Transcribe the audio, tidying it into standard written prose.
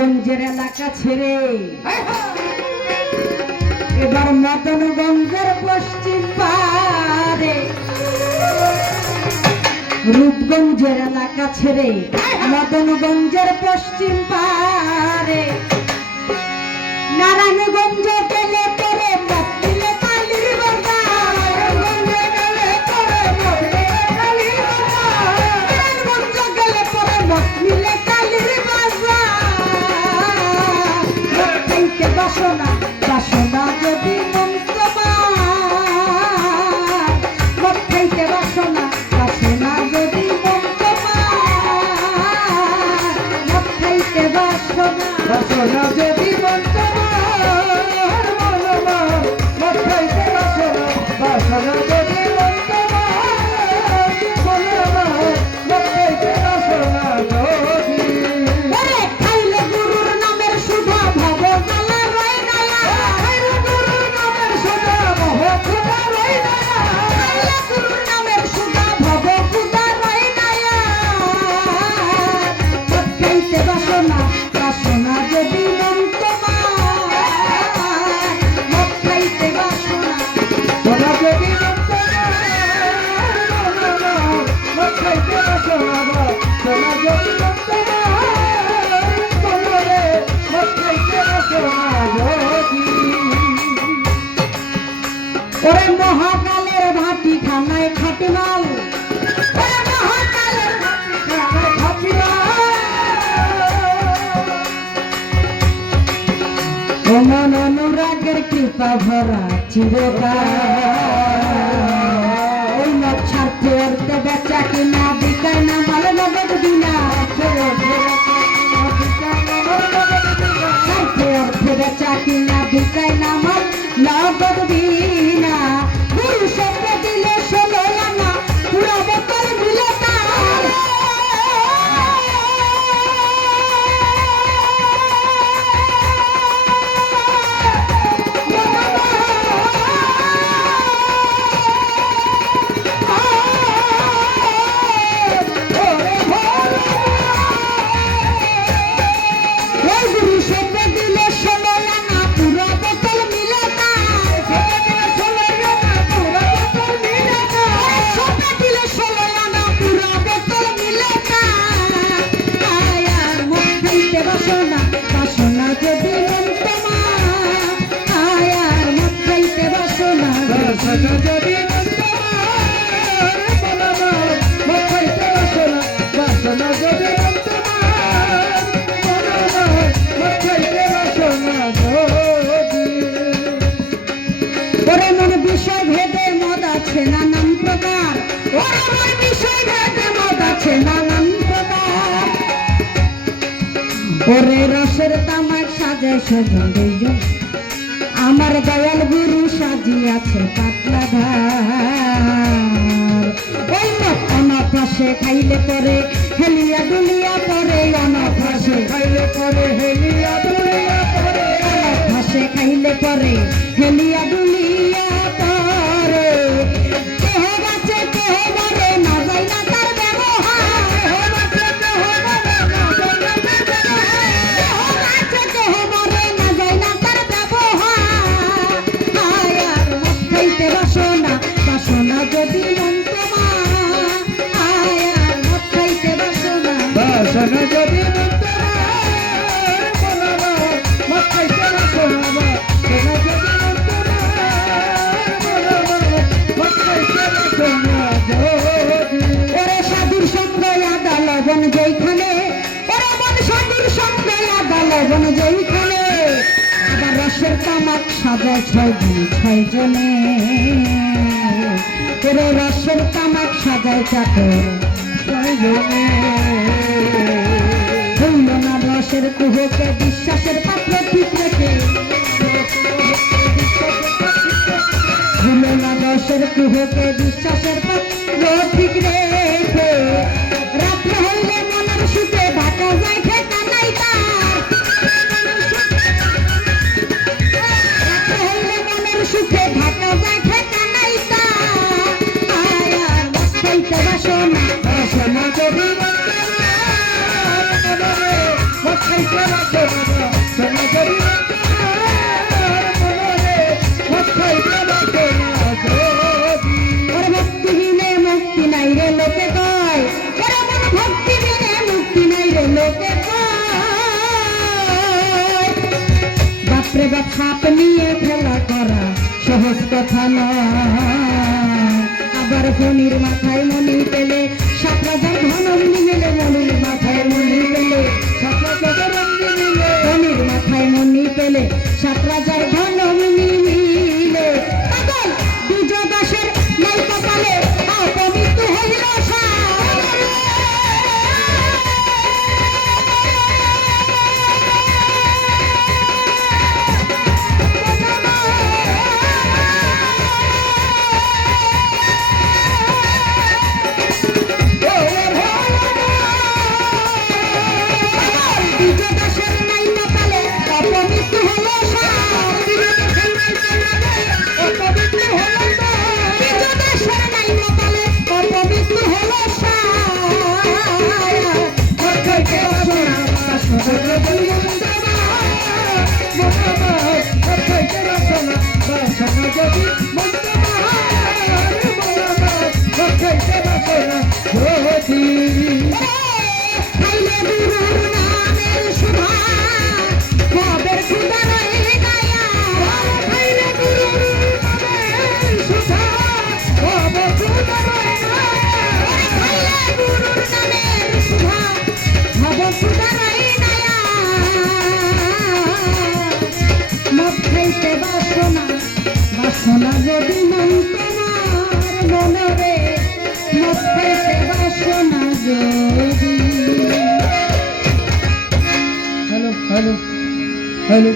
রূপগঞ্জের এলাকা ছেড়ে এবার মদনগঞ্জের পশ্চিম পারে, রূপগঞ্জের এলাকা ছেড়ে মদনগঞ্জের পশ্চিম পারে, নারায়ণগঞ্জ গেলে পরে মতিলে কালীর বাজার, নারায়ণগঞ্জ গেলে পরে মতিলে কালীর বাজার, খাইতে বাসনা বাসনা যদি মন তোমার, মদ খাইতে বাসনা বাসনা যদি মন তোমার, মদ খাইতে বাসনা বাসনা যদি মন তোমার, মদ খাইতে বাসনা বাসনা যদি মন তোমার, মদ খাইতে বাসনা যদি খাইলে গুরুর নামের সুধা ভব জ্বালা রয় নালা, খাইলে গুরুর নামের সুধা ভব খুদা রয় নালা, খাইলে গুরুর নামের সুধা ভব খুদা রয় নালা, মদ খাইতে বাসনা বাসনা যদি মন তোমার, মদ খাইতে বাসনা বাসনা যদি মন তোমার, মদ খাইতে বাসনা বাসনা যদি মন তোমার, মদ খাইতে বাসনা যদি। ওরে মহাকালের ভাটি খানায় খাটি মাল, ওরে মহাকালের ভাটি খানায় খাটি মাল, মন অনুরাগের কৃপা ভরা চিরকাল, ওই মদ ছাড়তে অর্থে বেচা কিনা বিকায় না মাল নগদ বিনা, ছাড়তে অর্থে বেচা কিনা বিকায় না মাল নগদ বিনা, গুরু শব্দ দিলে 16 আনা পুরা বোতল মিলে তার, গুরু শব্দ দিলে 16 আনা পুরা বোতল মিলে তার, শব্দ দিলে 16 আনা পুরা বোতল মিলে তার, আয়ার মদ খাইতে বাসনা বাসনা যদি মন তোমার, আয়ার মদ খাইতে বাসনা বাসনা যদি মন তোমার, মদ খাইতে বাসনা বাসনা যদি মন তোমার, মদ খাইতে বাসনা যদি। ওরে মন বিষয় ভেদে মদ আছে নানান প্রকার, ওরে মন বিষয় ভেদে মদ আছে নানান প্রকার, ওরে রসের তামাক সাজায় সেজন দুইজন, আমার দয়াল গুরু সাজিয়াছে পাতলা ধার, ওই মদ অনাফাসে খাইলে পরে হেলিয়া দুলিয়া পরে, অনাফাসে খাইলে পরে হেলিয়া দুলিয়া পরে, অনাফাসে খাইলে পরে হেলিয়া দুলিয়া পরে, কেহ গাছে কেহ মরে না যায় না তার ব্যবহার, কেহ গাছে কেহ মরে না যায় না তার ব্যবহার, কেহ গাছে কেহ মরে না যায় না তার ব্যবহার, আয়ার মদ খাইতে বাসনা বাসনা যদি মন তোমার, আয়ার মদ খাইতে বাসনা বাসনা যদি মন তোমার, মদ খাইতে বাসনা বাসনা যদি মন তোমার, মদ খাইতে বাসনা যদি। ওরে সাধুর সঙ্গে আদা লবণ যেইখানে, ওরে মন সাধুর সঙ্গে আদা লবণ যেইখানে, আবার রসের তামাক সাজায় 6 জনে, ওরে রসের তামাক সাজায় চাকর 6 জনে, হইল না রসের কুহকে বিশ্বাসের পাত্র ঠিক রেখে, হইল না রসের কুহকে বিশ্বাসের পাত্র ঠিক রেখে, রাত্রে হইলে মনের সুখে ঢাকা যায় ঠেকা নাই তার, রাত্রে হইলে মনের সুখে ঢাকা যায় ঠেকা নাই তার, আয়ার মদ খাইতে বাসনা বাসনা যদি মন তোমার, মদ খাইতে বাসনা বাসনা যদি ওর ভক্তিহীনে মুক্তি নাই রে লোকে কয়, ওর মন ভক্তিহীনে মুক্তি নাই রে লোকে কয়। বাপরে বাপ সাপ নিয়ে খেলা করা সহজ কথা নয়, আবার ফণির মাথায় মনি পেলে সাত রাজার ধনমনি মেলে, মনির মাথায় মনি পেলে ফণির মাথায় মনি পেলে সাত রাজার ধনমনি মিলে। পাগল দুর্যোগ দাসের নাই কপালে অপমৃত্যু হইল বাসনা যদি মন তোমার মনরে, মত খাইতে বাসনা যদি। Hello hello hello